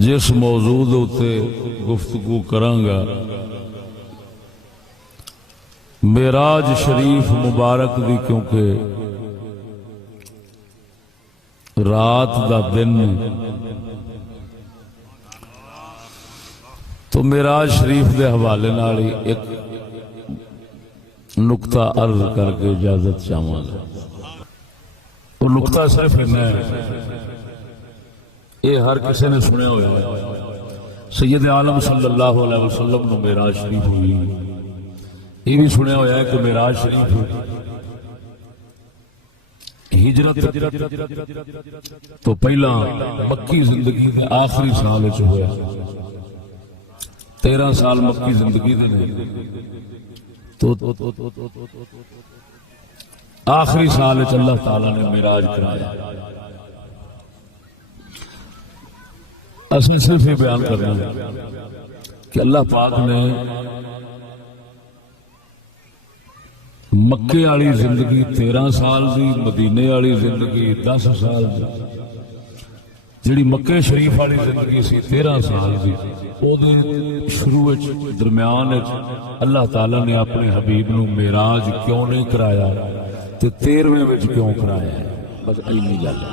جس موضوع تے گفتگو کرانگا معراج شریف مبارک دی، کیونکہ رات دا دن تو معراج شریف دے حوالے نال ایک نقطہ عرض کر کے اجازت چاہواں گا۔ وہ نقطہ صرف اتنا ہے، یہ ہر کسی نے سنیا ہوا ہے، سید عالم صلی اللہ علیہ وسلم نو معراج شریف ہوئی، یہ بھی سنیا ہوا ہے کہ معراج شریف ہجرت تو پہلا مکی زندگی کے آخری سال وچ ہویا، 13 سال مکی زندگی دے تو آخری سال وچ اللہ تعالیٰ نے معراج کرایا۔ اصل صرف یہ بیان کرنا ہے کہ اللہ پاک نے مکے والی زندگی 13 سال دی، مدینے والی زندگی 10 سال دی، جڑی مکے شریف والی زندگی سی 13 سال دی، او دے شروع درمیان اللہ تعالیٰ نے اپنے حبیب نو معراج کیوں نہیں کرایا تے 13ویں وچ کیوں کرایا ہے؟ بس علمی گل ہے،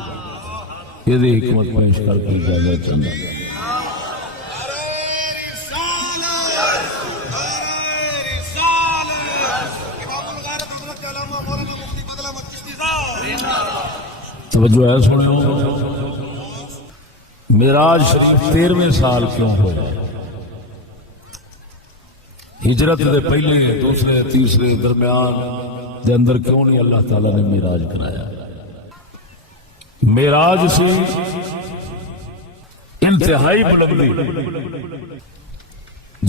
یہ حکمت پیش کر کے اجازت چاہتا ہے۔ توجہ ہے سنو، معراج شریف 13ویں سال کیوں ہویا؟ ہجرت دے پہلے، دوسرے، تیسرے درمیان دے اندر کیوں نہیں اللہ تعالیٰ نے معراج کرایا؟ معراج سے انتہائی بلندی،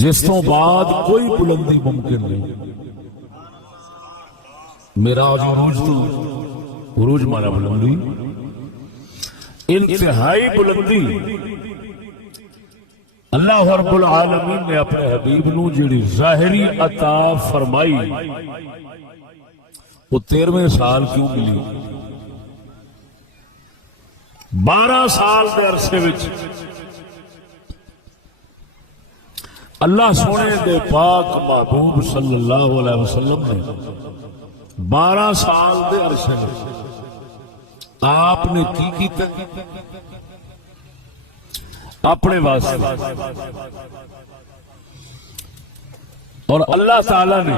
جس تو بعد کوئی بلندی ممکن نہیں۔ معراج عروج مانا بلندی، انتہائی بلندی اللہ رب العالمین نے اپنے حبیب نو جڑی ظاہری عطا فرمائی وہ 13ویں سال کیوں ملی؟ 12 سال کے عرصے وچ اللہ سونے دے پاک محبوب صلی اللہ علیہ وسلم نے 12 سال دے عرصے وچ آپ نے کی کیتا؟ اپنے واسطے، اور اللہ تعالی نے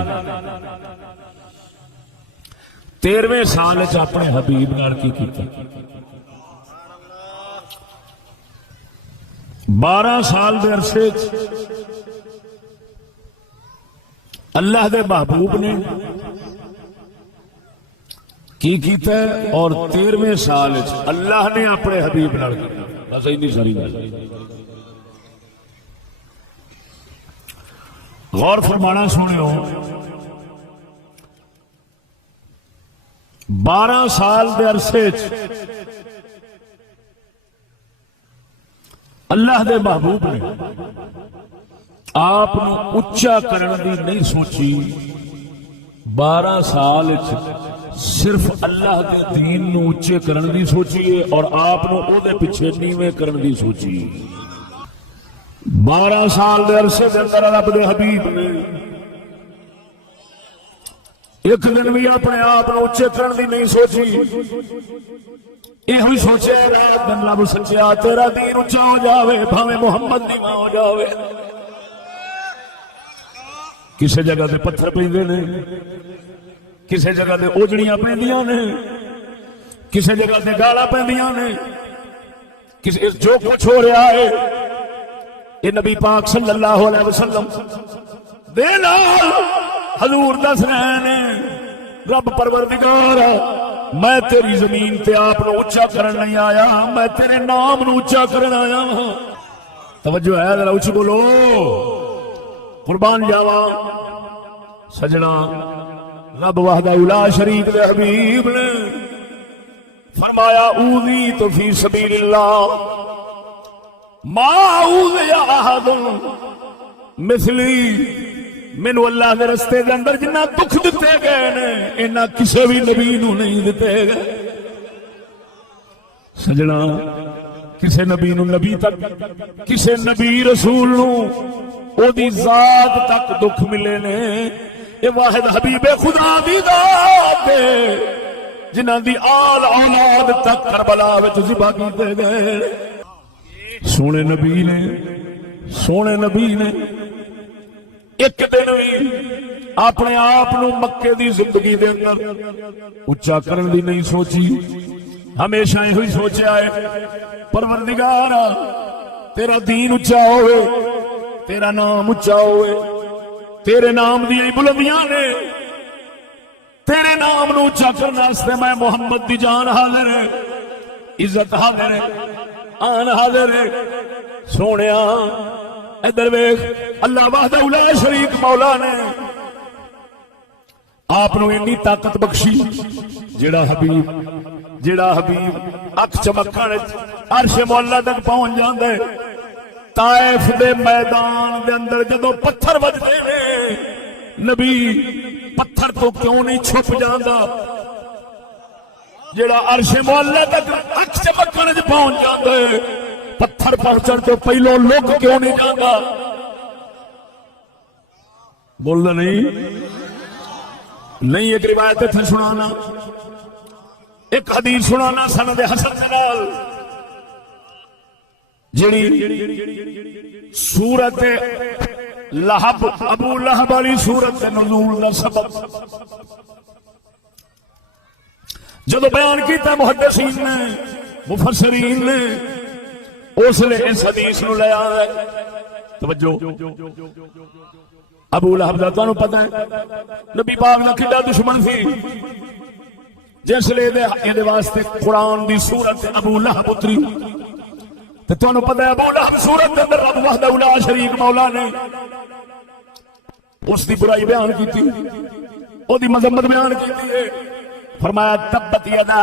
13ویں سال وچ اپنے حبیب نال کی کیتا؟ 12 سال دے عرصے اللہ دے محبوب نے کی کیتا ہے، اور 13ویں سال اللہ نے اپنے حبیب نال کیتا۔ بس اینی ساری گل، غور فرمانا سنو۔ 12 سال دے عرصے اللہ دے محبوب نے آپ اچا کرن دی نہیں سوچی، 12 سال صرف اللہ دے دین نو اچے کرن دی سوچیے اور آپ نو او دے پیچھے نیویں کرن دی سوچیے۔ 12 سال دے عرصے دے اندر رب دے حبیب نے ایک دن بھی اپنے آپ نو اچے کرن دی نہیں سوچی، یہ ہوئی سوچے رات دن رب سچیا تیرا دین اچا ہو جاوے، بھاویں محمد دی ماں ہو جاوے۔ کسی جگہ دے پتھر پیندے نے، کسی جگہ دے اوجڑیاں پیندیاں نے، کسی جگہ دے گالاں پیندیاں نے، جو کچھ ہو رہا ہے یہ نبی پاک صلی اللہ علیہ وسلم دے نال حضور دس رہے ہیں، رب پروردگار میں تیری زمین تے آپ نو اچا کرن نہیں آیا، میں تیرے نام نو اچا کرن آیا ہوں۔ توجہ ہے ذرا اچھی بولو، قربان جاواں سجنا۔ رب وحدہ لا شریک دے حبیب نے فرمایا اوذی تو فی سبیل اللہ ما اوذی احد مثلی، مینوں اللہ دے رستے دے اندر جنہ دکھ دتے گئے نے انہاں کسے بھی نبی نو نہیں دتے گئے۔ سجنا کسے نبی نو نبی تک کسے نبی رسول نو او دی ذات تک دکھ ملے نے یہ واحد حبیب خدا دی ذات ہے جنہاں دی آل اولاد تک کربلا وچ ذبح کیتے گئے سونے نبی نے ایک دن بھی اپنے آپ نو مکے دی زندگی دے اندر اچا کرن دی نہیں سوچی ہمیشہ یہ سوچا ہے پروردگار تیرا دین اچا ہوئے تیرا نام اچا ہوئے تیرے نام دی بلندیاں نے تیرے نام نو اچا کرنا واسطے میں محمد دی جان حاضر ہے عزت حاضر ہے آن حاضر ہے سونیا ادھر ویکھ اللہ وحدہ لا شریک مولا نے آپ نو اتنی طاقت بخشی جیڑا حبیب اکھ چمکن عرش مولا تک پہنچ جاندا ہے طائف دے میدان دے اندر جدوں پتھر وجدے نے نبی پتھر تو کیوں نہیں چھپ جاندا جیڑا عرش مولا تک اکھ چمکن وچ پہنچ جاندا ہے پتھر پہنچن تو پہلو لوگ کیوں نہیں جاندا بولنا نہیں ایک روایت تھے سنانا ایک حدیث سنانا سند حسن نال جڑی سورت لہب ابو لہب والی سورت نزول دا سبب جدو بیان کیتا محدثین نے مفسرین نے اس نے اس حدیث نو لے آیا توجہ ابو لہب دا تانوں پتہ ہے نبی پاک دا کڈا دشمن سی جس لے دے واسطے قرآن دی سورت ابو لہب اتری تے تانوں پتہ ہے ابو لہب سورت دے اندر رب وحدہ لا شریک مولا نے اس دی برائی بیان کیتی او دی مذمت بیان کیتی ہے فرمایا تبت یدا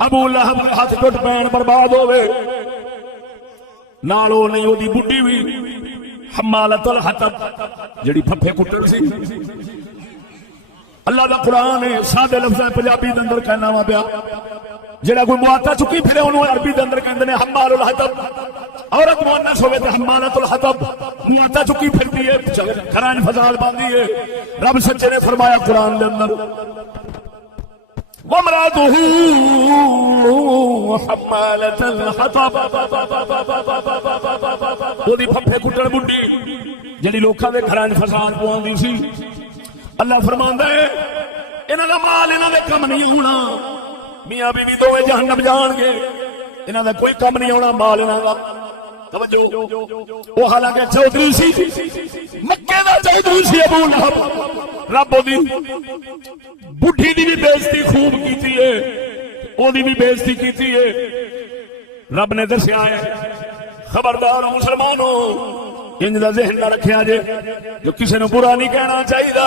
ابو لہب ہاتھ ٹوٹ پین برباد ہوئے نالو نہیں ہو دی بڑھی بھی حمالت الحطب جڑی پھپھے کٹر سی اللہ دا قرآن ہے سادے لفظ پنجابی دے اندر کہنا وا پیا جڑا کوئی مواتا چکی پھرے انہوں عربی دے اندر کہندے نے حمال الحطب عورت مؤنث ہوے تے حمالت الحطب مواتا چکی پھرتی ہے گھراں فساد باندھی ہے رب سچے نے فرمایا قرآن دے اندر وَمْرَأَتُهُ حَمَّالَةَ الْحَطَبِ وہ دی پھپھے کٹڑ بڈھی جڑی لوکاں دے گھراں فساد پواندی سی اللہ فرماندا ہے انہاں دا مال انہاں دے کم نہیں ہونا میاں بیوی دوویں جہنم جان گے انہاں دا کوئی کم نہیں ہونا مال انہاں دا توجہ وہ حالانکہ چودھری سی مکے دا چودھری سی ابو لہب رب دی بڈھی دی بھی بےزتی خوب کیتی ہے او دی بھی بےزتی کیتی ہے رب نے دسیا ہے خبردار مسلمانوں انج دا ذہن نہ رکھیا جے جو کسی نو برا نہیں کہنا چاہیے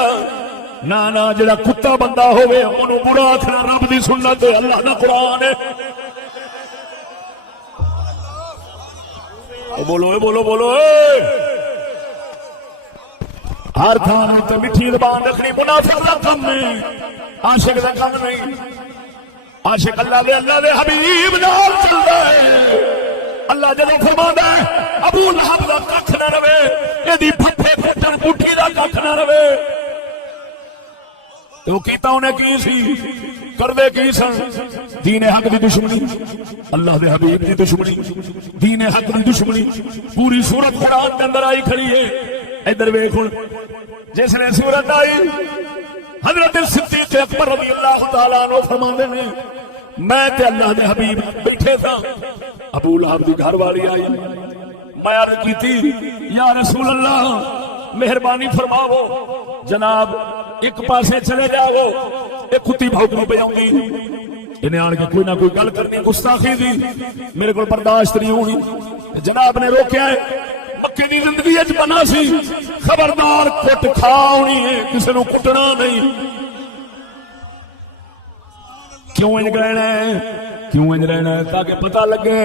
نہ جڑا کتا بندہ ہوے اونوں برا آکھنا رب دی سنت ہے اللہ دا قرآن ہے بولو ہر تھان تے میٹھی زبان رکھنی منافق دا کم نہیں عاشق دا کم نہیں عاشق اللہ دے حبیب نال چلدا ہے اللہ جدوں فرماندا ہے ابو لہب دا ککھ نہ رہے ایدی پھپھے پھٹن بوٹھی دا ککھ نہ رہے تو کیتا انہیں کی سی کردے کی سن دین حق دی دشمنی اللہ دے حبیب دی دشمنی دین حق دی دشمنی پوری سورت قرآن کے اندر آئی کھڑی ہے ادھر ویکھ جس نے سورت آئی حضرت صدیق اکبر رضی اللہ تعالیٰ عنہ فرماندے نے میں تے اللہ دے حبیب بیٹھے تھا ابو لہب دی گھر والی آئی میں عرض کی تھی یا رسول اللہ مہربانی فرماؤ جناب ایک پاسے چلے جاؤ ایک کتی بھوکنے پہ جاؤں گی انہیں آن کے کوئی نہ کوئی گل کرنی گستاخی دی میرے کو برداشت نہیں ہونی جناب نے روکیا ہے مکے دی زندگی اچ بنا سی خبردار کٹ کھا ہونی ہے کسی نو کٹنا نہیں کیوں انج رہنا ہے تاکہ پتہ لگے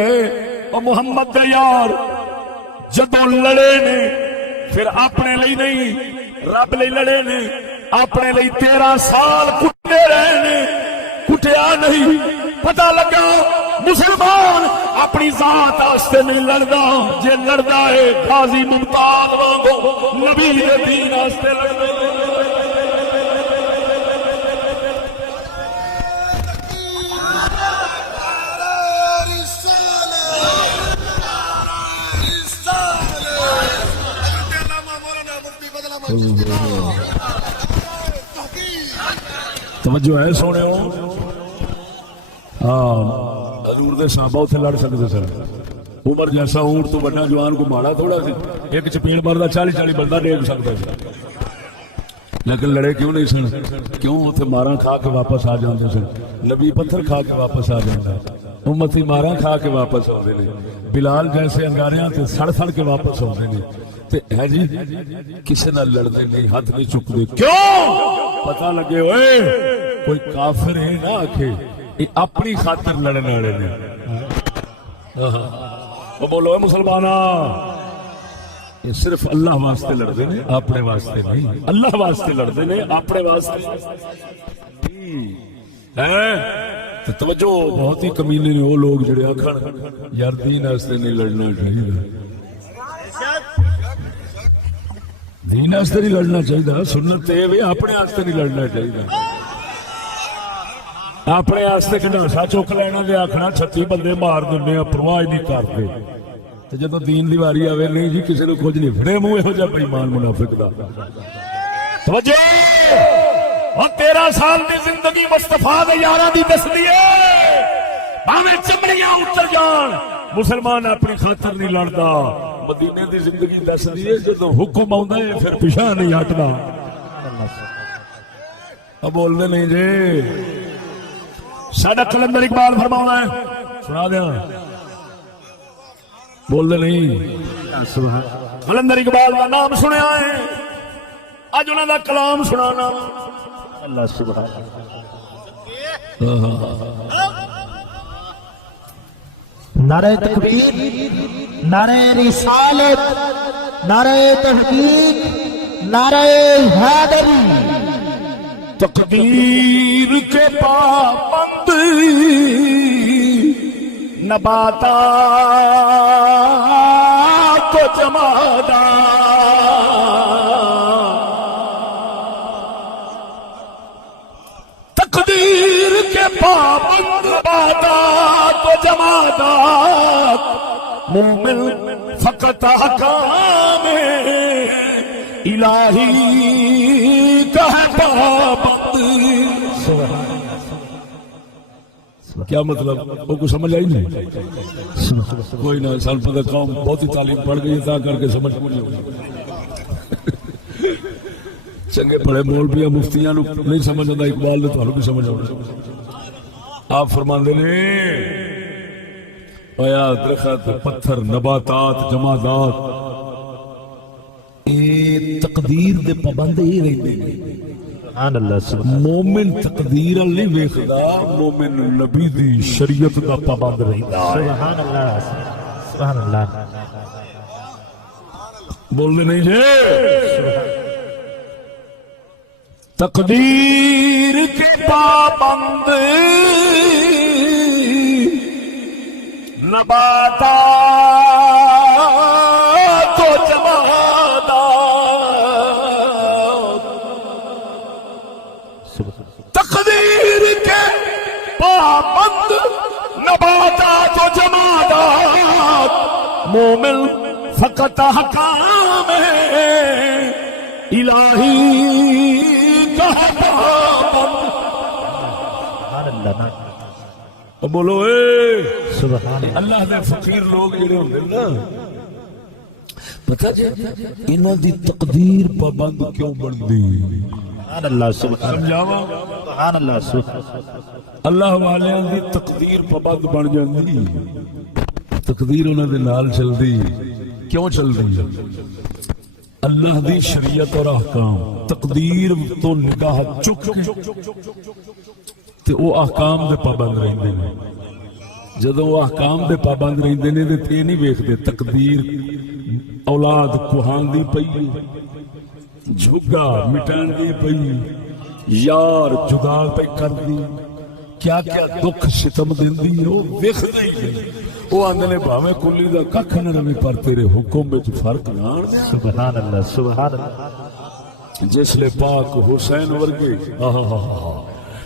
او محمد دا یار جدوں لڑے نے پھر اپنے لئی نہیں رب لئی لڑے نے اپنے لئی 13 سال کٹے رہے، کٹیا نہیں. پتہ لگا مسلمان اپنی ذات واسطے نہیں لڑدا، جے لڑدا ہے غازی ممتاز وانگو نبی دے دین واسطے لڑدا. توجہ ہے سونے ہو. ہاں حضور دے صحابہ اتنے لڑ سکتے سن. عمر جیسا اونٹ تو بڑا جوان کو ماڑا تھوڑا سی، ایک چپیڑ ماردا 40 بندہ ڈیگ سکتا سی، لیکن لڑے کیوں نہیں سن؟ کیوں؟ اتنے مارا کھا کے واپس آ جاتے سن. نبی پتھر کھا کے واپس آ جاتا، امتی مارا کھا کے واپس آتے ہیں. بلال جیسے انگاریاں تے سڑ سڑ کے واپس آتے ہیں. ہے جی کسی نہ لڑتے نہیں، ہاتھ نہیں چکتے. کیوں؟ پتہ لگے ہوئے کوئی کافر ہے نہ آکھے یہ اپنی خاطر لڑنے والے نے. وہ بولو مسلمانہ، یہ صرف اللہ واسطے لڑتے ہیں، اپنے واسطے نہیں. اللہ واسطے لڑتے ہیں، اپنے واسطے. توجہ بہت ہی کمینے نے وہ لوگ جڑے آکھن یار دین واسطے نہیں لڑنا چاہیے، دین واسطے نہیں لڑنا چاہیے. سنت یہ اپنے واسطے نہیں لڑنا چاہیے. اپنے واسطے کنڈاسا چک لینا دے آخنا 36 بندے مار دے، پرواہ نہیں کرتے. تو جب دین دی واری آئے نہیں جی کسی نے کچھ نہیں پھڑے منہ یہو جہا بےمان منافق دا. توجہ 13 سال دی زندگی مصطفیٰ دے یاراں دی دس دی ہے، بھاویں چمڑیاں اتر جان مسلمان اپنی خاطر نہیں لڑدا. مدینے دی زندگی دس دی ہے، جدوں حکم آوندا ہے پھر پیچھے نہیں ہٹدا. اب بولدے نہیں جی. ساڈا کلندر اقبال فرماؤنا ہے، سنا دیا بول دے نہیں. کلندر اقبال کا نام سنیا ہے، اج انہوں کا کلام سنانا. اللہ سبحان نعرہ تکبیر، نعرہ رسالت، نعرہ تحقیق، نعرہ حیدری. تقدیر کے پابند نباتات کو جمادات، تقدیر کے پابند نباتات کو جمادات، مومن فقط حکام الہی کا ہے پابند. کیا مطلب وہ کو سمجھ آئی نہیں؟ کوئی نہ، سال پتہ قوم بہت ہی تعلیم پڑھ گئی تا کر کے سمجھ نہیں ہوگی. چنگے پڑھے مولویاں مفتیاں نہیں سمجھ آتا، اقبال نے تمہیں بھی سمجھ آنا. آپ فرماندے نے آیا درخت پتھر نباتات جمادات اے تقدیر دے پابند ہی رہندے نے. سبحان اللہ. مومن تقدیر نہیں ویکھدا، مومن نبی دی شریعت دا پابند رہندا. سبحان اللہ سبحان اللہ. بولنے نہیں جی. تقدیر کے پابند نباتات تو جمادات، تقدیر کے پابند نباتات و جمادات، مومن فقط حکام الہی کا پابند. بولو اے سبحان اللہ دے فقیر لوگ جڑے ہوندے نا، پتہ جی انہاں دی تقدیر پابند کیوں بندی؟ سبحان اللہ سمجھاواں. سبحان اللہ. اللہ والیاں دی تقدیر پابند بن جاندی، تقدیر انہاں دے نال چلدی. کیوں چلدی؟ اللہ دی شریعت اور احکام. تقدیر تو نگاہ چک کے تے او احکام دے پابند رہندے نے. جدوں وہ احکام دے پابند رہندے نے تے نہیں ویکھدے تقدیر اولاد کوہان دی پئی جھگا مٹان دی پئی یار جدا پہ کر دی کیا کیا دکھ ستم دیندی او ویکھدے ہی او آندے نے بھاویں کلی دا ککھ نہ رہے پر تیرے حکم وچ فرق نہ آن دے سبحان اللہ سبحان اللہ جس لے پاک حسین ورگے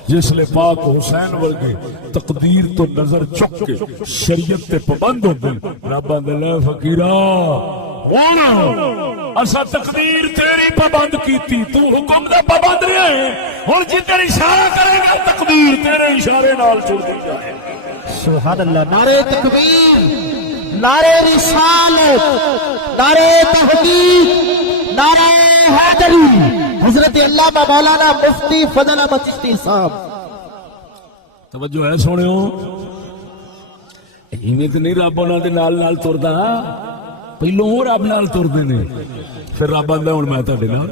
جس لے پاک حسین ورگے تقدیر تو نظر چک کے شریعت تے پابند ہو گئے رب آندے لے فقیرا اسا تقدیر تیری پابند کیتی تو حکم دے پابند رہے ہن جدھر اشارہ کرے گا تقدیر تیرے اشارے نال چل دی جائے سبحان اللہ نعرے تکبیر، نعرے رسالت، نعرے تحقیق، نعرے حیدری، حضرت علامہ مولانا مفتی فضل احمد چشتی صاحب. توجہ ہے سونیو ایویں تے نہیں رب انہاں دے نال نال تردا پہلو ہو رب نال تردے نے پھر رب آندا ہن میں تہاڈے نال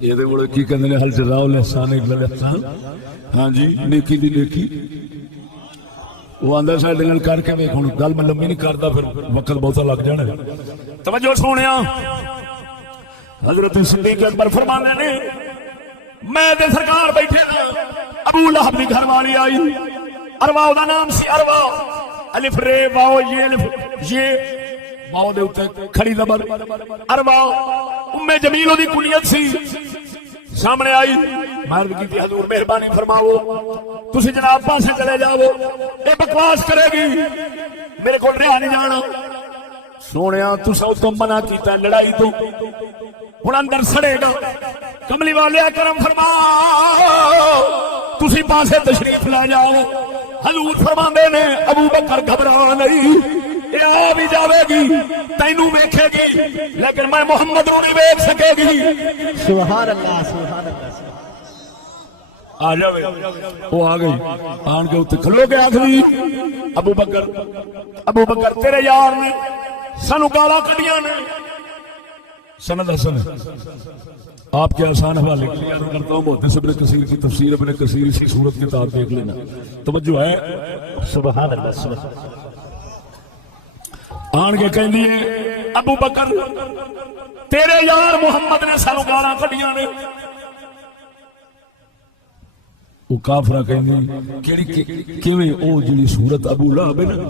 یہ دے کول کی کہندے نے حل جزاء الاحسان الا الاحسان ہاں جی نیکی دی نیکی وہ آندا ساڈے نال کر کے ویکھ ہن گل میں لمبی نہیں کردا پھر وقت بہت لگ جانا توجہ سونیا حضرت صدیق اکبر فرمانے نے میں تے سرکار بیٹھے نا ابو لہب دی گھر والی آئی اروا دا نام سی اروا الف رے واو یہ الف یہ واو دے اوتے کھڑی زبر اروا ام جمیل دی کنیت سی سامنے آئی مرد کی تھی حضور مہربانی فرماؤ تسی جناب پاسے چلے جاؤ اے بکواس کرے گی میرے کو رہا نہیں جانا سونیا تسا تو منع کیتا لڑائی تو ہن اندر سڑے گا کملی والے کرم فرماؤ تسی پاسے تشریف لے جاؤ حضور فرماندے نے ابو بکر گھبرا نہیں یہ آ بھی جاوے گی تینوں ویکھے گی لیکن میں محمد نوں نہیں ویکھ سکے گی سبحان اللہ سبحان اللہ. آ جاوے وہ آ گئی آن کے اتنے کھلو کے آخری ابو بکر تیرے یار نے سانو گالاں کڈیاں نے سند حسن آپ کے آسان حوالے کے لیے عرض کرتا ہوں محدث ابن کثیر کی تفسیر ابن کثیر اسی صورت کے تحت دیکھ لینا توجہ ہے سبحان اللہ سبحان آن کے کہہ دیے ابو بکر تیرے یار محمد نے سانو گالاں کڈیاں نے وہ کافرہ کہیں کیڑی کیویں او جڑی صورت ابو لہب ہے نا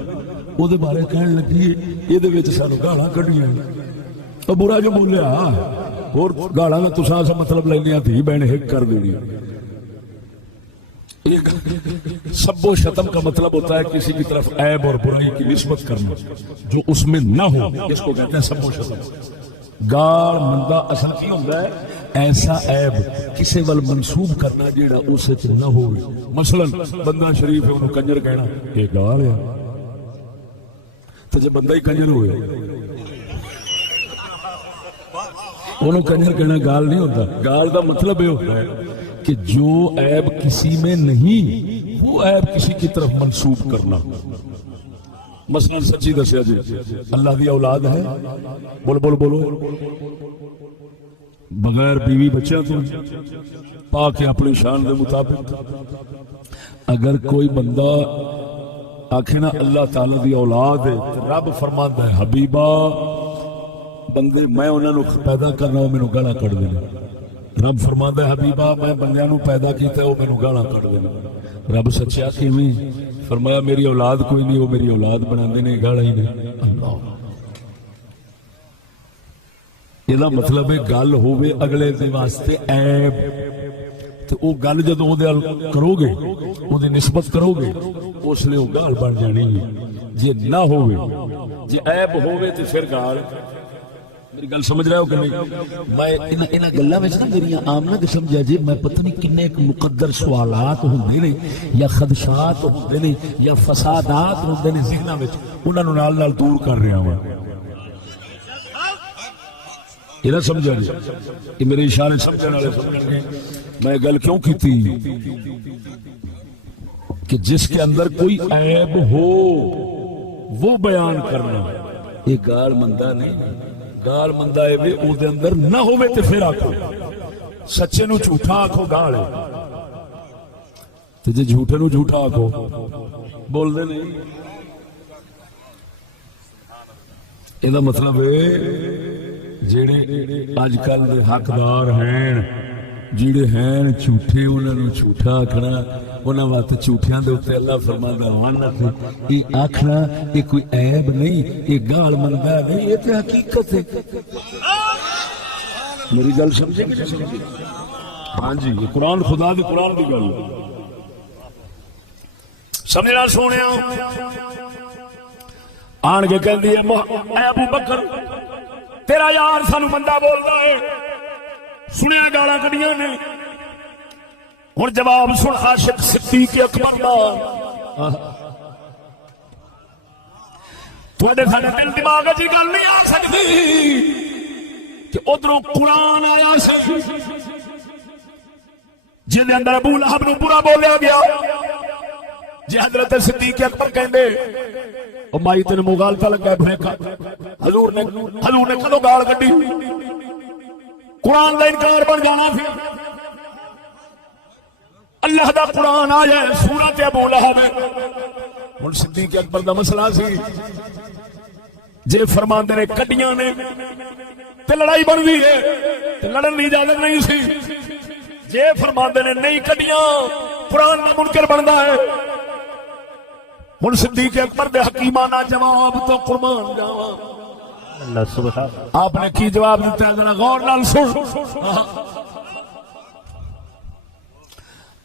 او دے بارے کہن لگی اے دے وچ سانو گالاں کڈیاں تو برا جو بولیا اور گالاں دا تساں سا مطلب لینیاں تھی بہن ہک کر دینی سب و شتم کا مطلب ہوتا ہے کسی کی طرف عیب اور برائی کی نسبت کرنا جو اس میں نہ ہو اس کو کہتے ہیں سب و شتم گال مندہ اصل کی ہوتا ہے ایسا عیب کسی ول منسوب کرنا جیڑا اس سے نہ ہو مثلا بندہ شریف ہے انہوں کنجر کہنا یہ گال ہے تو جب بندہ ہی کنجر ہوئے انہوں کنجر کہنا گال نہیں ہوتا گال دا مطلب یہ ہوتا ہے کہ جو عیب کسی میں نہیں وہ عیب کسی کی طرف منسوب کرنا مثلا سچی دسیا جی اللہ دی اولاد ہے بولو بولو بولو بغیر بیوی بچہ تو پاک اپنی شان دے مطابق اگر کوئی بندہ آکھے نا اللہ تعالی دی اولاد ہے رب فرماندا ہے حبیبا بندے میں انہاں نو پیدا کرنا او مینوں گالاں کڈ دینا رب فرماندا ہے حبیبا میں بندیاں نو پیدا کیتا ہے او مینوں گالاں کڈ دینا رب سچا کیویں فرمایا میری اولاد کوئی نہیں وہ میری اولاد بناندے نے گالاں ہی نے اللہ یہ مطلب ہے گل ہوئے اگلے دے واسطے عیب تو وہ گل جدوں او دے کرو گے او دی نسبت کرو گے اس لیے وہ گال بن جانی ہے جے نہ ہوئے جے عیب ہوئے تو پھر گال میری گل سمجھ رہے ہو کہ نہیں میں انہاں گلاں وچ نا میری عام نہ سمجھا جی میں پتہ نہیں کنے مقدر سوالات ہوندے نے یا خدشات ہوندے نے یا فسادات ہوندے نے ذہناں وچ انہاں نوں نال نال دور کر رہا ہوں یہ نہ سمجھا جی یہ میرے اشارے سمجھنے والے سمجھ گئے میں گل کیوں کی تھی کہ جس کے اندر کوئی عیب ہو وہ بیان کرنا یہ گال مندہ نہیں گال مندہ ہے او دے اندر نہ ہوئے تے پھر آکھو سچے نو جھوٹا آکھو گال ہے تے جے جھوٹے نو جھوٹا آکھو بول دے نہیں یہ مطلب ہے جڑے اج کل دے حقدار ہیں جڑے ہیں جھوٹے انہاں نوں جھوٹا آکھنا انہاں واسطے جھوٹیاں دے اوتے اللہ فرماندا وانت یہ آکھنا یہ کوئی عیب نہیں یہ گال مندا نہیں یہ تے حقیقت ہے میری گل سمجھے کہ نہیں سمجھے ہاں جی یہ قرآن خدا دے قرآن دی گل سمجھنا سونیا آن کے کہندی ہے اے ابو بکر تیرا یار سانو بندہ بولدا ہے سنیا گالاں کڈیاں نے ہن جواب سن عاشق صدیق اکبر دا تواڈے ساڈے دل دماغ وچ گل نہیں آ سکدی کہ ادھروں قرآن آیا سی جن دے اندر ابو لہب نو برا بولیا گیا جی حضرت صدیق اکبر کہندے او مائی تین مغالطہ لگا بھیکا حضور نے کدو گال کڈی قرآن دا انکار بن جانا پھر اللہ دا قرآن آیا سورۃ ابو لہب ہن صدیق اکبر دا مسئلہ سی جے فرماندے نے کڈیاں نے تے لڑائی بن گئی ہے تے لڑن دی اجازت نہیں سی جے فرماندے نے نہیں کڈیاں قرآن دا منکر بندا ہے ہن صدیق اکبر دے حکیمانہ جواب تو قربان جاواں اللہ سبحان آپ نے کی جواب دیتا ہے ذرا غور نال سن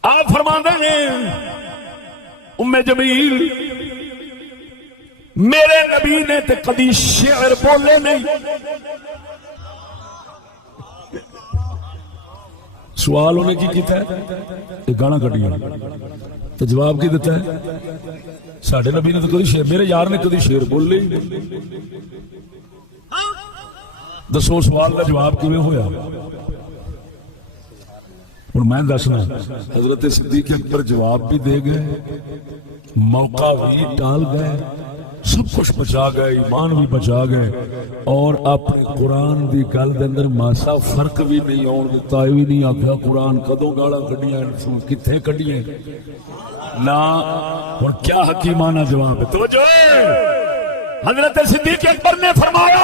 آپ فرماندے نے ام جمیل میرے نبی نے تے کبھی شعر بولے نہیں سوال انہیں کی کیتا ہے یہ گانا کٹیا تو جواب کی دیتا ہے ساڈے نبی نے تو کبھی شعر میرے یار نے کبھی شعر بولے ہی دسو سوال کا جواب کیویں ہویا اور میں دسنا حضرت صدیق اکبر جواب بھی دے گئے موقع بھی ٹال گئے سب کچھ بچا گئے ایمان بھی بچا گئے اور اپنے قرآن دی گل دے اندر ماسا فرق بھی نہیں آن دیتا یہ بھی نہیں آکھیا قرآن کدوں گالاں کڈیاں کتھے کڈیاں نہ اور کیا حکیمانہ جواب ہے توجہ حضرت صدیق اکبر نے فرمایا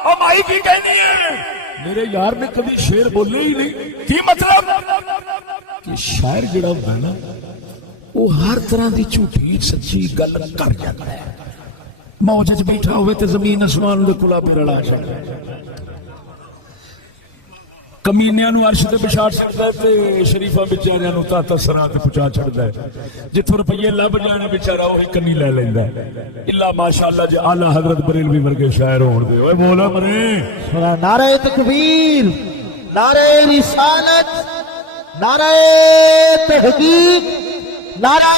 او مائی کی کہنی ہے میرے یار نے کبھی شعر بولے ہی نہیں کی مطلب کہ شاعر جڑا ہوتا ہے نا وہ ہر طرح دی جھوٹی سچی گل کر جاتا ہے موج وچ بیٹھا ہوئے تے زمین آسمان دے کلا پہ رلا چھڑدا ہے کمینیاں نو عرش تے بچھا چھڑدا ہے تے شریفاں بیچاریاں نو تا سرات تے پہنچا چھڑدا ہے جتھوں روپیے لب جان بیچارہ وہی کنی لے لیندا ہے الا ماشاءاللہ جے اعلی حضرت بریلوی ورگے شاعر ہون دے اوے بولا مرے نعرہ تکبیر نعرہ رسالت نعرہ تحقیق نعرہ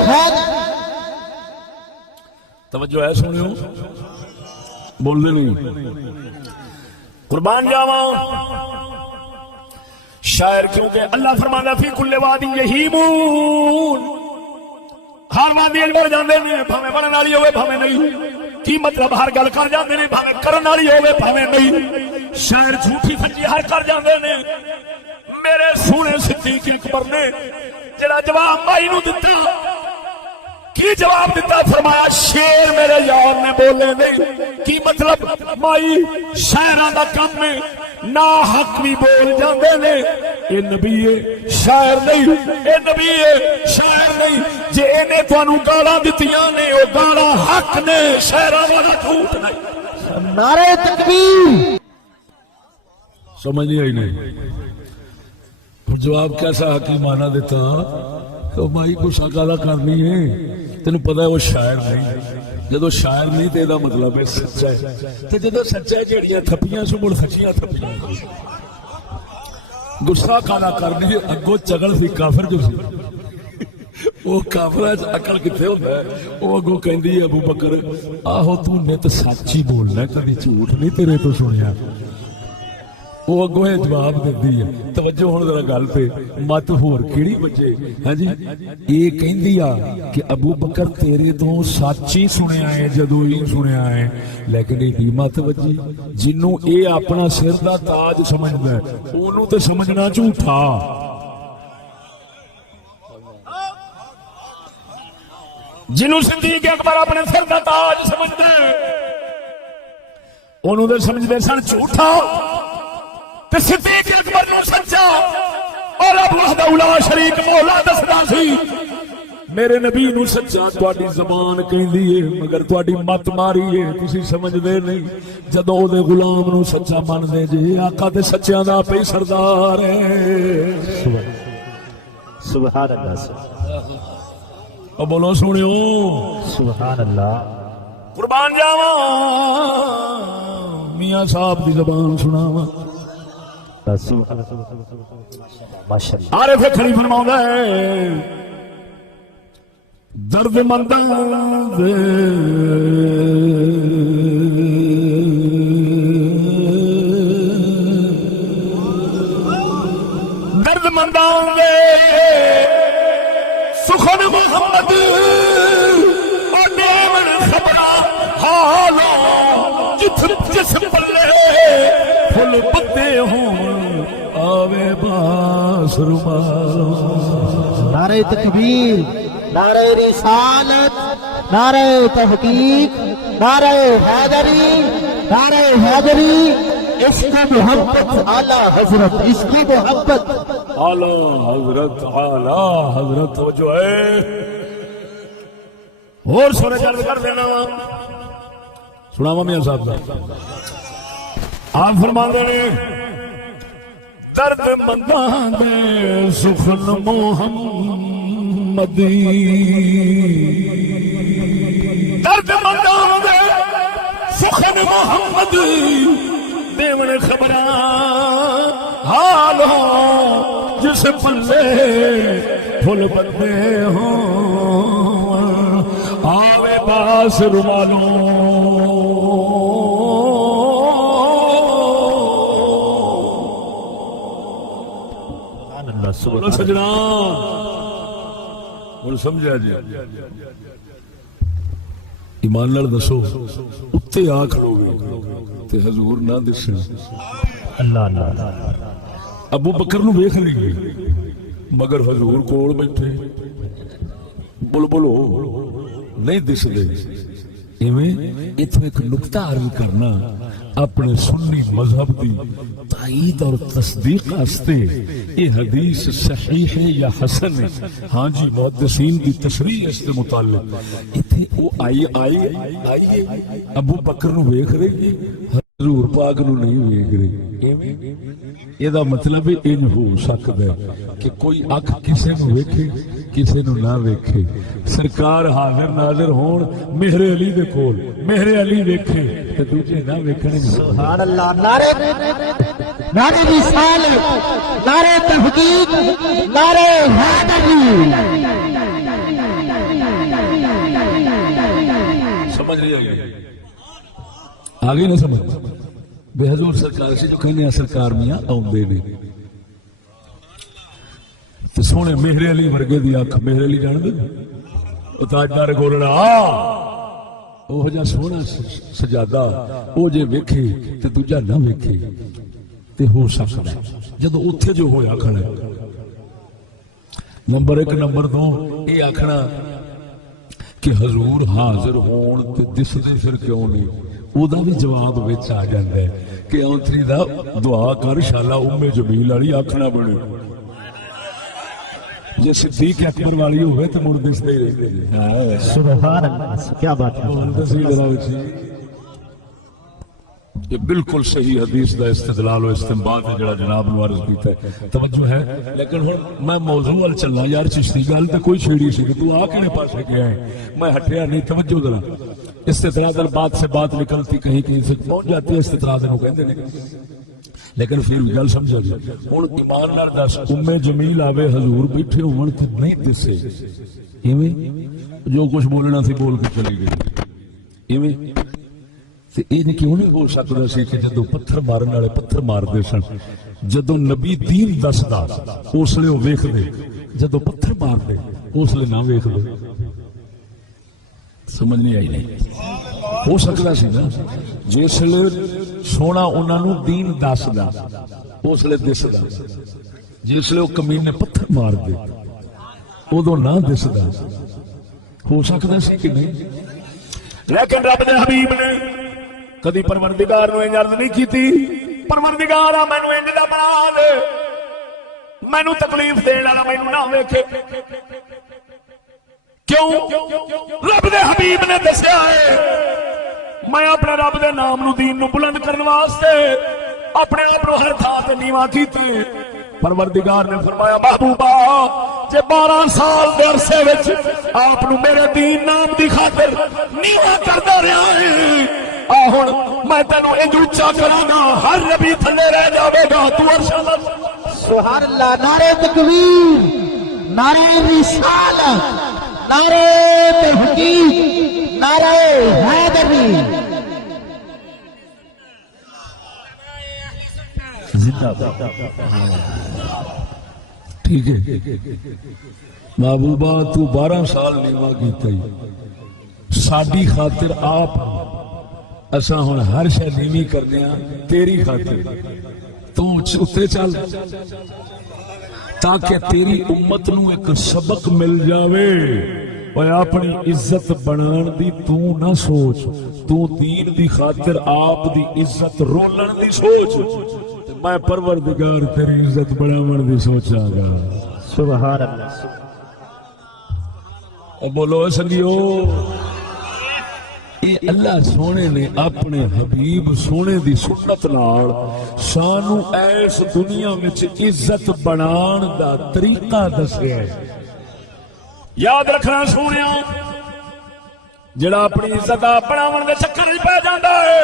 حیدر توجہ ہے سنیو بول دے نہیں قربان جاواں شاعر کیونکہ اللہ فرمانا فی کل وادی یہیمون ہر وادی اندر جاندے نے بھاویں بنن والی ہوے بھاویں نہیں کی مطلب ہر گل کر جاندے نے بھاویں کرن والی ہوے بھاویں نہیں شاعر جھوٹی سچی ہر کر جاندے نے میرے سونے صدیق اکبر نے جڑا جواب مائی نو دتا کی جواب دیتا فرمایا شیر میرے یار نے بولے نہیں کی مطلب مائی شاعراں دا کم ہے نا حق بھی بول جاندے نے اے نبی ہے شاعر نہیں اے نبی ہے شاعر نہیں جے اینے تانوں گالاں دتیاں نے او گالاں حق نے شاعراں والا جھوٹ نہیں نعرہ تکبیر سمجھ نہیں آئی نہیں جواب کیسا حکیمانہ دیتا تو مائی کو گالا کرنی ہے تینوں پتا ہے وہ شاعر نہیں جدو شاعر نہیں تے دا مطلب ہے سچا ہے تے جدو سچا ہے جڑیاں تھپیاں سو مڑ سچیاں تھپیاں غصہ کالا کرنی اگوں چگل سی کافر جو سی وہ کافر عقل کتنے ہوتا ہے وہ اگوں کہندی ابو بکر آہو تو نت سچ ہی بولنا کبھی جھوٹ نہیں تیرے تو سنیا وہ اگوں جواب دیندی ہے توجہ ہن ذرا گل تے مت ہور کیڑی بچے ہاں جی یہ کہندی آ کہ ابو بکر تیرے تو سچ ہی سنیا ہے جدو ہی سنیا ہے لیکن یہ مت وجی جنوں اے اپنا سر دا تاج سمجھدا ہے اونوں تے سمجھنا جھوٹا جنوں صدیق اکبر اپنے سر دا تاج سمجھدا ہے انہوں دے سمجھدے سن جھوٹا تے صدیق اکبر نو سچا اور رب وحدہ لا شریک مولا دسدا سی میرے نبی نو سچا تہاڈی زبان کہندی ہے مگر تہاڈی مت ماری ہے تسی سمجھدے نہیں جدوں او دے غلام نو سچا مننے جے آقا تے سچیاں دا پئی سردار ہے سبحان اللہ او بولو سنیو سبحان اللہ قربان جاواں میاں صاحب دی زبان سناواں ماشاء اللہ عارف کھڑی فرماوندا ہے درد منداں دے درد منداں دے سخن محمد اور نیمن خبراں حالوں جس پلے پھل پتے ہوں آوے باس رومالوں نعرہ تکبیر نعرہ رسالت نعرہ تحقیق نعرہ حیدری اس کی محبت اعلیٰ حضرت اس کی محبت اعلیٰ حضرت جو ہے اور سونے چل کر دینا سناوا میاں صاحب کا آپ فرماندے نے درد منداں دے سخن محمدی درد منداں دے سخن محمد دیون خبراں حالوں جس پلے پھل بندے ہوں آوے باس رومالوں سجنا ہوں سمجھا جی ایمان نال دسو اتنے آ کھلو تے حضور نہ دسے اللہ اللہ ابو بکر نو ویکھ لیے مگر حضور کول بیٹھے بلبلو نہیں دس دے ایویں اتنے ایک نقطہ عرض کرنا اپنے سنی مذہب دی تائید اور تصدیق واسطے یہ حدیث صحیح ہے یا حسن ہے ہاں جی محدثین کی تشریح اس کے متعلق اتنے وہ آئی ابو بکر نو ویکھ رہی حضور پاک نو نہیں ویکھ رہی یہ مطلب ان ہو سکتا ہے کہ کوئی اکھ کسے نو ویکھے کسے نو نہ ویکھے سرکار حاضر ناظر ہون مہر علی دے کول مہر علی ویکھے تے دوجے نہ ویکھنے سبحان اللہ نعرہ رسالت نعرہ تحقیق نعرہ حیدری سمجھ رہی ہے آگے نہ سمجھ بے حضور سرکار سے جو کہنے ہیں سرکار میاں آؤندے نے تو سونے مہر علی ورگے دی آنکھ مہر علی جان دے او تاجدار گولڑا وہ جا سونا سجادہ وہ جے ویکھے تے دوجا نہ ویکھے تے ہو سکتا ہے جدو اتھے جو ہویا کھڑے نمبر ایک نمبر دو یہ آکھنا کہ حضور حاضر ہون تے دس دے پھر کیوں نہیں او دا بھی جواب وچ آ جاندا ہے کہ اونتری دا دعا کر شالا ام جمیل والی آکھنا بنے جے صدیق اکبر والی ہوئے تو مڑ دس دے رہتے سبحان اللہ کیا بات ہے یہ بالکل صحیح حدیث دا استدلال و استنباط ہے جڑا جناب نے عرض کیتا ہے توجہ ہے لیکن ہن میں موضوع ول چلنا یار چشتی گل تے کوئی چھیڑی سی کہ تو آ کنے پاسے گیا ہے میں ہٹیا نہیں توجہ ذرا استدلال بات سے بات نکلتی کہیں کہیں سے پہنچ جاتی ہے استدلال نو کہندے نے لیکن پھر گل سمجھا جی ہن ایمان نال دس ام جمیل آوے حضور بیٹھے ہون تے نہیں دسے ایویں جو کچھ بولنا سی بول کے چلی گئی ایویں تے یہ کیوں نہیں ہو سکتا سی کہ جدوں پتھر مارن والے پتھر ماردے سن جدوں نبی دین دسدا اس لیے وہ ویکھدے جدوں پتھر ماردے اس لیے نہ ویکھدے سمجھ نہیں آئی نہیں ہو سکتا سی نا جس لیے سونا انہاں نوں دین دسدا اس لیے دسدا جس لیے وہ کمینے پتھر مار دے ادو نہ دسدا ہو سکتا سی کہ نہیں لیکن رب دے حبیب نے کدی پروردگار نو انج عرض نہیں کیتی پروردگارا مینوں انج دا بنا دے مینوں تکلیف دین والا مینوں نہ ویکھے کیوں رب دے حبیب نے دسیا ہے میں اپنے رب دے نام نو دین نو بلند کرنے واسطے اپنے آپ کو ہر تھان تے نیواں کیتے پروردگار نے فرمایا محبوبہ جے 12 سال دے عرصے وچ آپ نو میرے دین نام دی خاطر نیواں کردا رہیا ہے ہن میں تینوں انج اونچا کراں گا ہر نبی تھلے رہ جاوے گا تو عرش اللہ سبحان اللہ نعرہ تکبیر نعرہ رسالت نعرہ تحقیق نعرہ حیدری ٹھیک ہے محبوبہ تو 12 سال نیواں کیتا ہی ساڈی خاطر آپ اساں ہن ہر شے نیوی کرنے ہاں تیری خاطر تو اتنے چل تاکہ تیری امت نو ایک سبق مل جاوے اور اپنی عزت بنان دی تو نہ سوچ تو دین دی خاطر آپ دی عزت رولن دی سوچ میں پروردگار تیری عزت بڑھاون دی سوچاں گا سبحان اللہ اور بولو سنگیو یہ اللہ سونے نے اپنے حبیب سونے دی سنت نال سانو ایس دنیا وچ عزت بنان دا طریقہ دسیا ہے یاد رکھنا سونیا جڑا اپنی عزت بناون دے چکر وچ پے جاندا ہے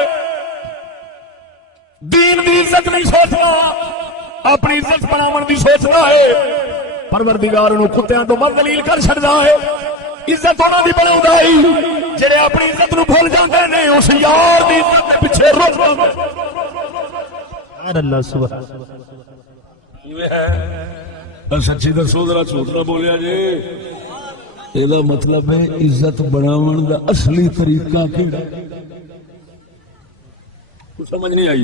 دین دی عزت نہیں سوچنا اپنی عزت بناون دی سوچنا ہے پروردگار نو کتیاں تو مر دلیل کر چھڑدا ہے عزت انہاں دی بناوندا ہے جڑے اپنی عزت نو بھول جاندے نے اس یار دی عزت دے پیچھے رک سبحان اللہ سبحان اللہ سچی دسو ذرا جھوٹ نہ بولیا جی یہ مطلب ہے عزت بناون دا اصلی طریقہ کیڑا سمجھ نہیں آئی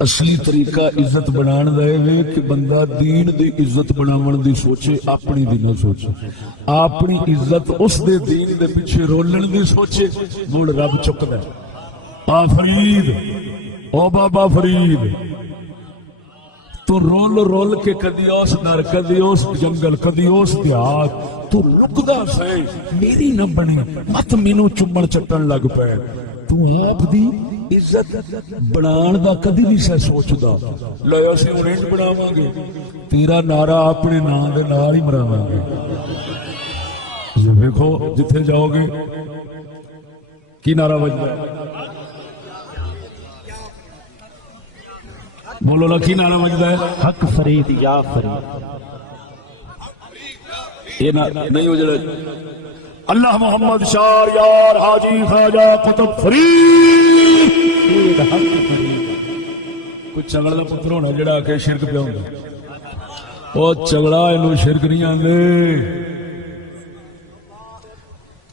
اصلی طریقہ عزت بنان دا ہے کہ بندہ دین دی عزت بناون دی سوچے اپنی دی نہ سوچے اپنی عزت اس دے دین دے پیچھے رولن دی سوچے مڑ رب چکدا ہے فرید او بابا فرید تو رول رول کے کدی اس در کدی اس جنگل کدی اس دیہات تو رکدا سے میری نہ بنی مت مینوں چمڑ چٹن لگ پے تو آپ دی عزت بنان دا کدی نہیں سے سوچدا لے اسی اونٹ بناواں گے تیرا نعرہ اپنے نام دے نال ہی مراواں گے دیکھو جتھے جاؤ گے کی نعرہ بجدا ہے بولو نا کی نعرہ بجدا ہے حق فرید یا فرید یہ نہیں ہو جائے اللہ محمد شار یار حاجی خواجہ قطب فرید کوئی چگڑ دا پتر ہونا جڑا کہ شرک پہ ہوندا او چگڑا اینو شرک نہیں آندے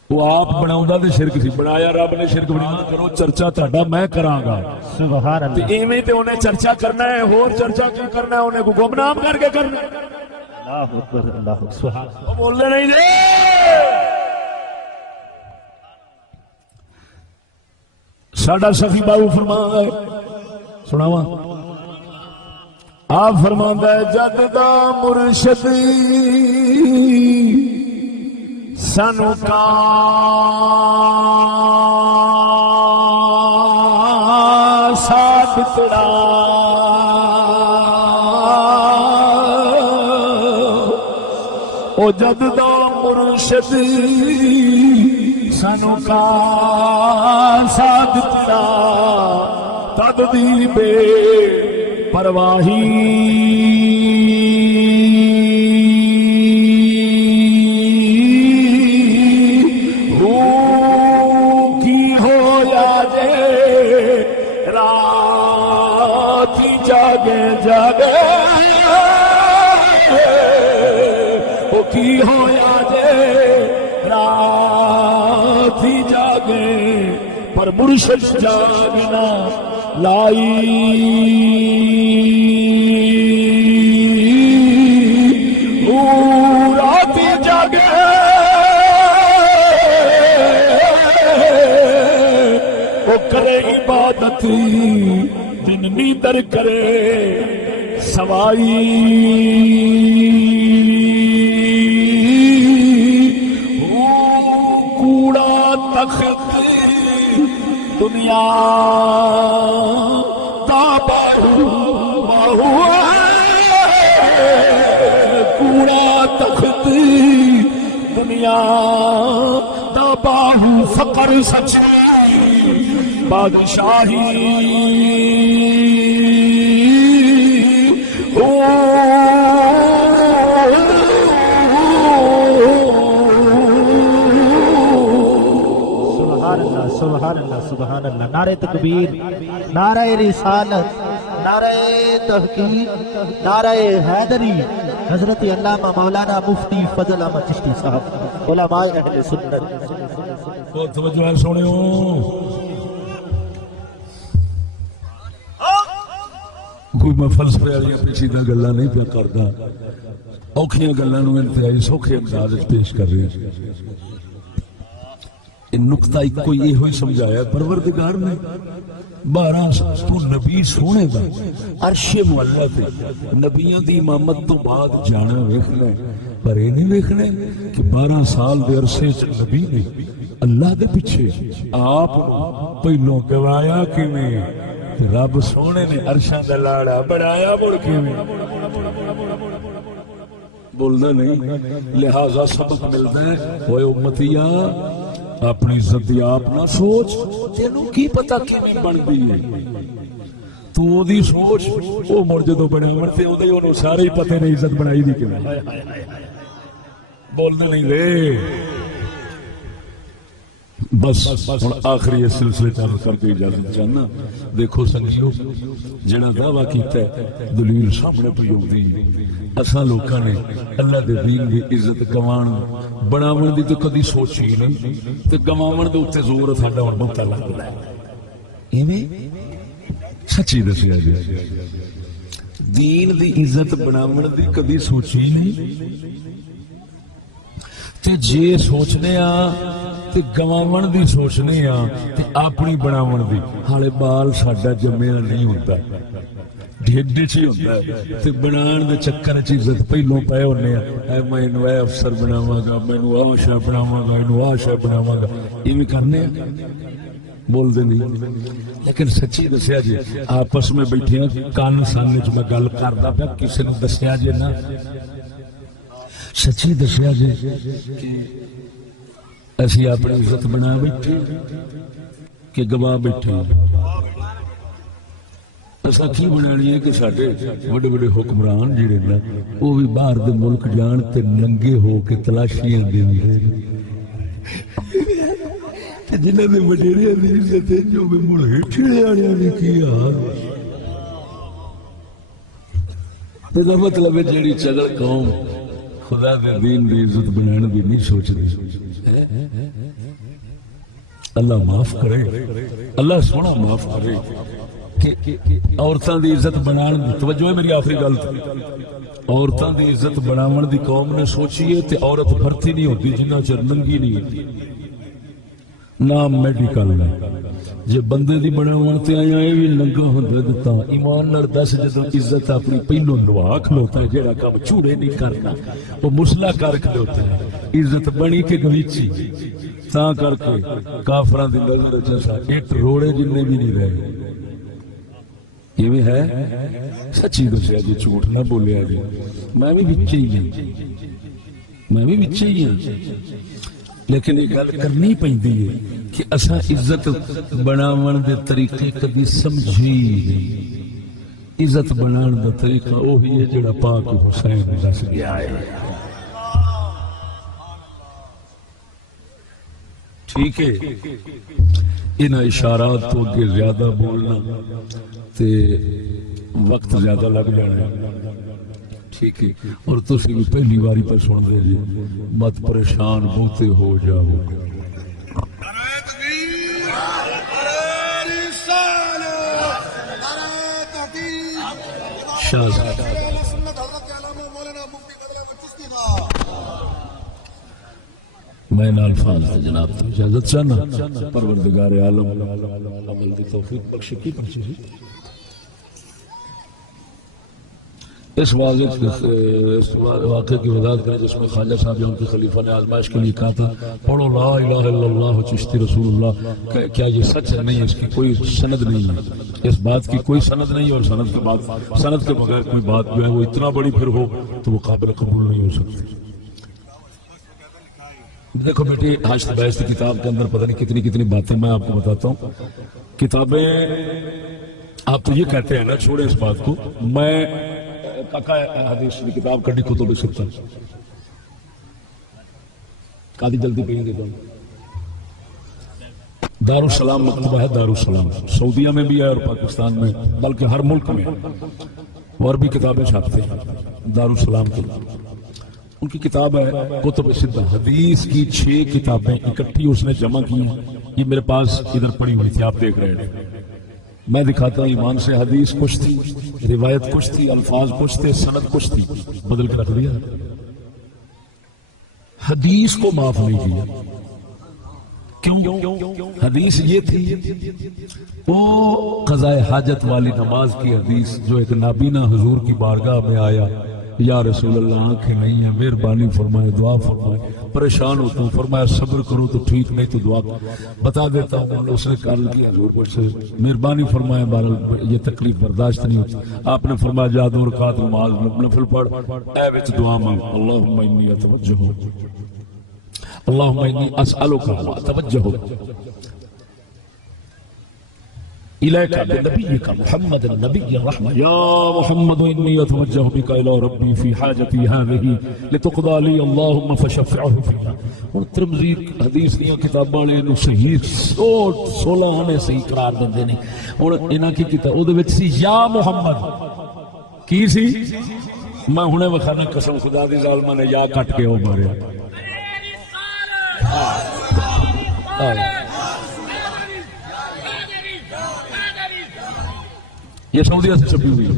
وہ آپ بناوندا تے شرک سی بنایا رب نے شرک بنایا کرو چرچا تہاڈا میں کراں گا سبحان اللہ تے ایویں تے اونے چرچا کرنا ہے ہور چرچا کی کرنا ہے اونے کو گمنام کر کے کرنا اللہ اکبر اللہ سبحان اللہ بولنے نہیں دے ساڈا سخی بابو فرماندا ہے سناواں آپ فرماندا ہے جد دا مرشد سانو کا ساتھ تڑا او جد دا مرشد سانو کا ساتھ تڑا تد دی بے پرواہی کی ہویا جے رات جاگے جاگے وہ کی ہویا جے رات جاگے پر مرشد جاگنا لائی رات جاگے وہ کرے عبادت دن نیندر کرے سوائی کوڑا تخت دنیا دا باہو کوڑا تخت دنیا دا باہو فقر سچ بادشاہی سبحان اللہ سبحان اللہ نعرہ تکبیر نعرہ رسالت نعرہ تحقیق نعرہ حیدری حضرت علامہ مولانا مفتی فضل احمد چشتی صاحب علماء اہل سنت بہت توجہ ہے سوڑیوں کوئی میں فلسفے والی پیچیدہ گلاں نہیں پیا کردا اوکھیاں گلاں نوں انتہائی سوکھے انداز وچ پیش کر رہے ہیں نقطہ ایک کو یہ ہوئی سمجھایا پروردگار نے 12 تو نبی سونے دا عرش معلا تے نبیوں دی امامت تو بعد جانا ویکھنا پر یہ نہیں ویکھنا کہ 12 سال دے عرصے چ نبی نے اللہ دے پیچھے آپ پہلوں گوایا کیویں رب سونے نے عرشاں دا لاڑا بڑھایا مڑ کیویں بولنا نہیں لہذا سبق ملتا ہے اوے امتیا اپنی عزت دی آپ نہ سوچ تینوں کی پتہ کیویں بندی ہے تو دی سوچ او مڑ جدوں بناون تے اودے اونوں سارے ہی پتے نے عزت بنائی دی کیویں بولنا نہیں وے بس آخری اس سلسلے چل کر کے اجازت چاہنا دیکھو سنگیو جڑا دعویٰ کیتا ہے دلیل سامنے پئی ہوندی اساں لوکاں نے اللہ دے دین دی عزت گواون بناون دی تو کدی سوچی نہیں تے گواون دے اوتے زور ساڈا ہن بہت لگدا ہے ایویں سچی دسیا جی دین دی عزت بناون دی کدی سوچی نہیں تے جے سوچنے آ تے گواون دی سوچنے آ تے اپنی بناون دی ہالے بال ساڈا جمیا نہیں ہوندا ڈھڈ چ ہی ہوندا تے بنان دے چکر چ عزت پہلوں پے ہونے اے مینوں اے افسر بناواں گا مینوں آ شے بناواں گا اینوں آ شے بناواں گا ایویں کرنے بول دے نہیں لیکن سچی دسیا جی آپس میں بیٹھے کان سن وچ میں گل کردا پیا کسے نوں دسیا جے نا سچی دسیا جی اسی اپنی عزت بنا بیٹھے کہ گوا بیٹھے اسا کی بنانی ہے کہ ساڈے بڑے بڑے حکمران جڑے نا وہ بھی باہر دے ملک جان تے ننگے ہو کے تلاشیاں دیندے تے جنہاں دے وڈیریاں دی عزت جو بھی مڑ ہٹھڑے والےاں دی کی حال تے دا مطلب ہے جڑی چگل قوم خدا دے دین دی عزت بنانے دی نہیں سوچ رہی اللہ معاف کرے اللہ سونا معاف کرے کہ عورتاں دی عزت بنان دی توجہ ہے میری آخری گل عورتاں دی عزت بناون دی قوم نے سوچی ہے تے عورت بھرتی نہیں ہوتی جنہ چر ننگی نہیں ہوتی نام میڈیکل میں جے بندے دی بناون تے آیا اے وی ننگا ہوندا دتا ایمان نال دس جدوں عزت اپنی پہلو لوا کھلوتا ہے جیڑا کام چوڑے نہیں کرنا وہ مسلا کر کھلوتا ہے عزت بنی کے گویچی تاں کر کے کافراں دی نظر جیسا ایک روڑے جننے بھی نہیں رہے یہ بھی ہے سچی دسیا جی جھوٹ نہ بولیا جی میں بھی بچے ہی ہوں لیکن یہ گل کرنی پیندی ہے کہ اساں عزت بناون دے طریقے کبھی سمجھی نہیں عزت بنان دا طریقہ وہی ہے جڑا پاک حسین دس گیا ہے ٹھیک ہے ان اشارات تو کے زیادہ بولنا تے وقت زیادہ لگ جانا ٹھیک ہے اور تسی بھی پہلی باری پر سن دے جی مت پریشان بہتے ہو جاؤ میں نہ الفاظ تے جناب تو اجازت چاہنا پروردگار عالم عمل دی توفیق بخشے کی پہنچی سی اس واقعے کی وضاحت کریں جس میں خواجہ صاحب ان کے خلیفہ نے آزمائش کے لیے کہا تھا پڑھو لا الہ الا اللہ چشتی رسول اللہ، کیا یہ سچ ہے؟ نہیں، اس کی کوئی سند نہیں ہے، اس بات کی کوئی سند نہیں، اور سند کے بعد سند کے بغیر کوئی بات جو ہے وہ اتنا بڑی پھر ہو تو وہ قابل قبول نہیں ہو سکتی۔ دیکھو بیٹی حاشد بحث کی کتاب کے اندر پتہ نہیں کتنی کتنی باتیں میں آپ کو بتاتا ہوں۔ کتابیں آپ تو یہ کہتے ہیں نا، چھوڑے اس بات کو، میں کاکا حدیث کی کتاب کڑی کتب سکتا کادی جلدی پہ دیتا ہوں۔ دارالسلام مکتبہ ہے، دارالسلام سعودیہ میں بھی ہے اور پاکستان میں، بلکہ ہر ملک میں، اور بھی کتابیں چھاپتے ہیں دارالسلام کی۔ ان کی کتاب ہے کتب ستہ، حدیث کی 6 کتابیں اکٹھی اس نے جمع کی ہیں۔ یہ میرے پاس ادھر پڑی ہوئی تھی، آپ دیکھ رہے ہیں، میں دکھاتا ہوں۔ ایمان سے حدیث کچھ تھی، روایت کچھ تھی، الفاظ کچھ تھے، سند کچھ تھی، بدل کے رکھ دیا۔ حدیث کو معاف نہیں کیا۔ کیوں؟ حدیث یہ تھی وہ قضاء حاجت والی نماز کی حدیث، جو ایک نابینا حضور کی بارگاہ میں آیا، یا رسول اللہ آنکھیں نہیں ہیں، مہربانی فرمائے، دعا فرمائے، پریشان ہوتا ہوں، فرمایا صبر کرو تو ٹھیک، نہیں تو دعا بتا دیتا ہوں۔ اس نے کہا کہ حضور مجھ سے مہربانی فرمائے، بہرحال یہ تکلیف برداشت نہیں ہوتی۔ آپ نے فرمایا جا 2 رکعت نماز نفل پڑھ، اے وچ دعا مانگ، اللہم انی اتوجہ، اللہم انی اسألک واتوجہ إليك بنبيك محمد النبي الرحمة، يا محمد إني أتوجه بك إلى ربي في حاجتي هذه لتقضى لي اللهم فشفعه فيها۔ اور ترمذی حدیث دیا کتاباں نے انہوں صحیح 16 نے صحیح قرار دیندے نے۔ اور انہاں کی کتاب او دے وچ سی یا محمد کی سی، میں ہنے وکھانا قسم خدا دی ظالماں نے یا کٹ کے او ماریا۔ یہ سعودیہ سے چھپی ہوئی ہے،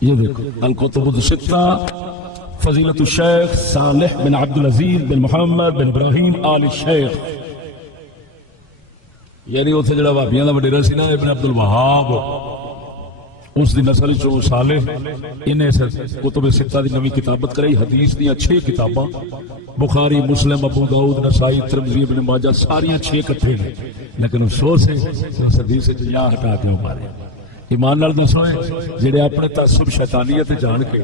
یہ دیکھو الکتب الستہ، فضیلت الشیخ صالح بن عبد العزیز بن محمد بن ابراہیم آل الشیخ، یعنی اتنے جڑا بھابیاں دا وڈیرا سی نا ابن عبد الوہاب، اس دی نسل چوں صالح انہیں کتب ستہ دی نوی کتابت کرائی۔ حدیث دی 6 کتاباں، بخاری، مسلم، ابو داؤد، نسائی، ترمذی، ابن ماجہ، ساریاں 6 اکٹھے ہیں، لیکن افسوس ہے کہ اس حدیث سے یا ہٹا کے مارے۔ ایمان نال دسو جڑے اپنے تعصب شیطانیت جان کے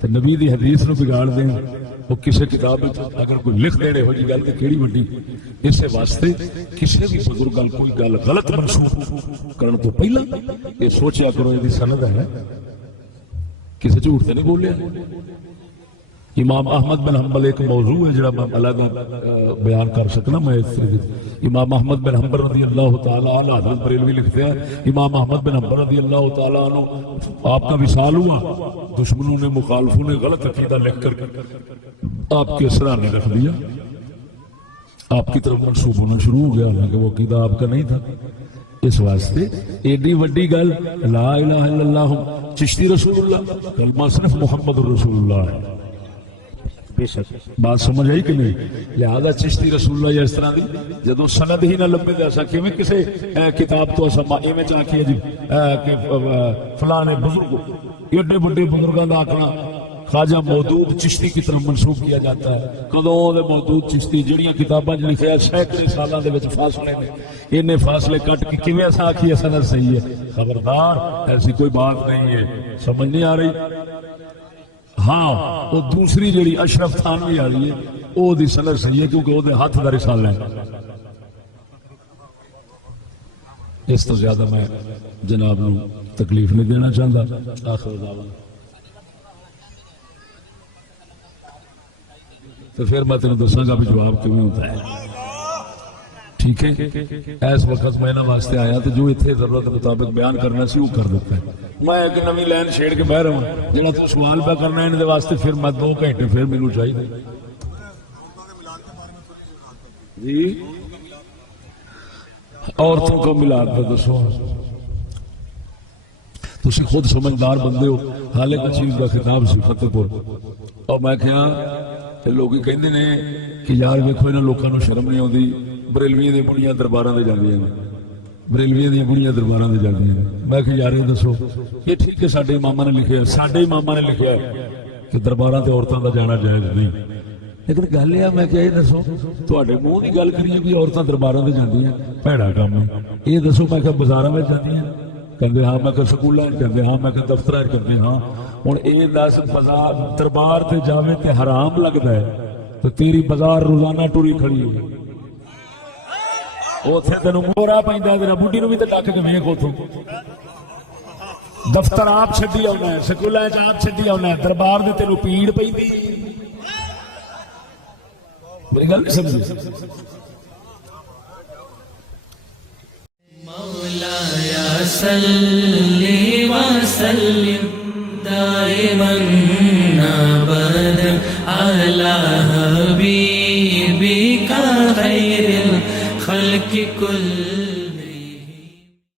تے نبی دی حدیث نو بگاڑ دیں، وہ کسی کتاب اگر کوئی لکھ دے ہو جی گل تے کیڑی وڈی۔ اس واسطے کسی بھی بزرگ کوئی گل غلط منسوخ کرن تو پہلا یہ سوچیا کرو یہ سند ہے، کسی جھوٹ تے نہیں بولیا۔ امام احمد بن حنبل ایک موضوع ہے جڑا میں علیحدہ بیان کر سکنا، میں امام احمد بن حنبل رضی اللہ تعالیٰ عنہ، حضرت بریلوی لکھتے ہیں امام احمد بن حنبل رضی اللہ تعالیٰ عنہ آپ کا وصال ہوا، دشمنوں نے، مخالفوں نے غلط عقیدہ لکھ کر آپ کے سرانے رکھ دیا، آپ کی طرف منسوب ہونا شروع ہو گیا، حالانکہ وہ عقیدہ آپ کا نہیں تھا۔ اس واسطے ایڈی وڈی گل لا الہ الا اللہ چشتی رسول اللہ، کلمہ صرف محمد رسول اللہ ہے، بات سمجھ آئی کہ نہیں؟ لہذا چشتی رسول اللہ یا اس طرح دی جدو سند ہی نہ لبے تے اساں کیویں کسے کتاب تو اساں ایویں چاکھیے جی کہ فلانے بزرگ، ایڈے بڑے بزرگاں دا آکھنا خواجہ مودود چشتی کی طرف منسوب کیا جاتا ہے۔ کدوں دے مودود چشتی جڑیاں کتاباں وچ لکھیا سینکڑے سالاں دے وچ فاصلے نے، انہیں فاصلے کٹ کے کیویں اساں آکھیے سند صحیح ہے؟ خبردار، ایسی کوئی بات نہیں ہے، سمجھ نہیں آ رہی؟ ہاں وہ دوسری جڑی اشرف تھانوی آ رہی ہے وہ دی سند صحیح ہے کیونکہ وہ ہاتھ دا رسالہ ہے۔ اس تو زیادہ میں جناب نو تکلیف نہیں دینا چاہتا۔ آخر دعوانا تو پھر میں تینوں دساں گا بھی جواب کیوں ہوتا ہے، ٹھیک ہے؟ اس وقت میں نہ واسطے آیا تو جو اتنے ضرورت مطابق بیان کرنا سی وہ کر دیتا ہے۔ میں ایک نوی لائن چھیڑ کے بہ رہا ہوں، جڑا تو سوال پہ کرنا ہے ان دے واسطے پھر میں 2 گھنٹے پھر مینوں چاہیے جی۔ عورتوں کو ملاد پہ دسو، تسی خود سمجھدار بندے ہو، حالانکہ چیز کا خطاب سی فتح پور اور میں کہا لوگ کہتے ہیں کہ یار ویکو انہوں لوگوں کو شرم نہیں آتی بریلویاں دیا بڑیاں درباراں تے جاندیاں نے بریلویاں دیا بڑیاں درباراں تے جاندیاں نے میں کہ یار یہ دسو یہ ٹھیک ہے ساڈے اماماں نے لکھیا ساڈے اماماں نے لکھیا کہ درباراں تے عورتاں دا جانا جائز نہیں لیکن گل یہ میں کہ یہ دسو تواڈے منہ دی گل کریے بھی عورتاں درباراں تے جاندیاں بھڑا کام ہے یہ دسو میں کہ بازاراں وچ جاندیاں کہندے ہاں میں کہ سکولاں وچ کہندے ہاں میں کہ دفتراں وچ کہندے ہاں ہن یہ دس بازار دربار تے جاوے تے حرام لگدا ہے تو تیری بازار روزانہ ٹری کھڑی ہے اوتھے تینوں مورا پیندا تیرا بڈھی نوں بھی تے ڈک کے ویکھ اوتھوں دفتر آپ چھڈی آਉਣਾ ہے سکولاں وچ آپ چھڈی آਉਣਾ ہے دربار دے تینوں پیڑ پیندی میری گل نہیں سمجھی مولایا صلی وسلم دائما ابدا علی حبیب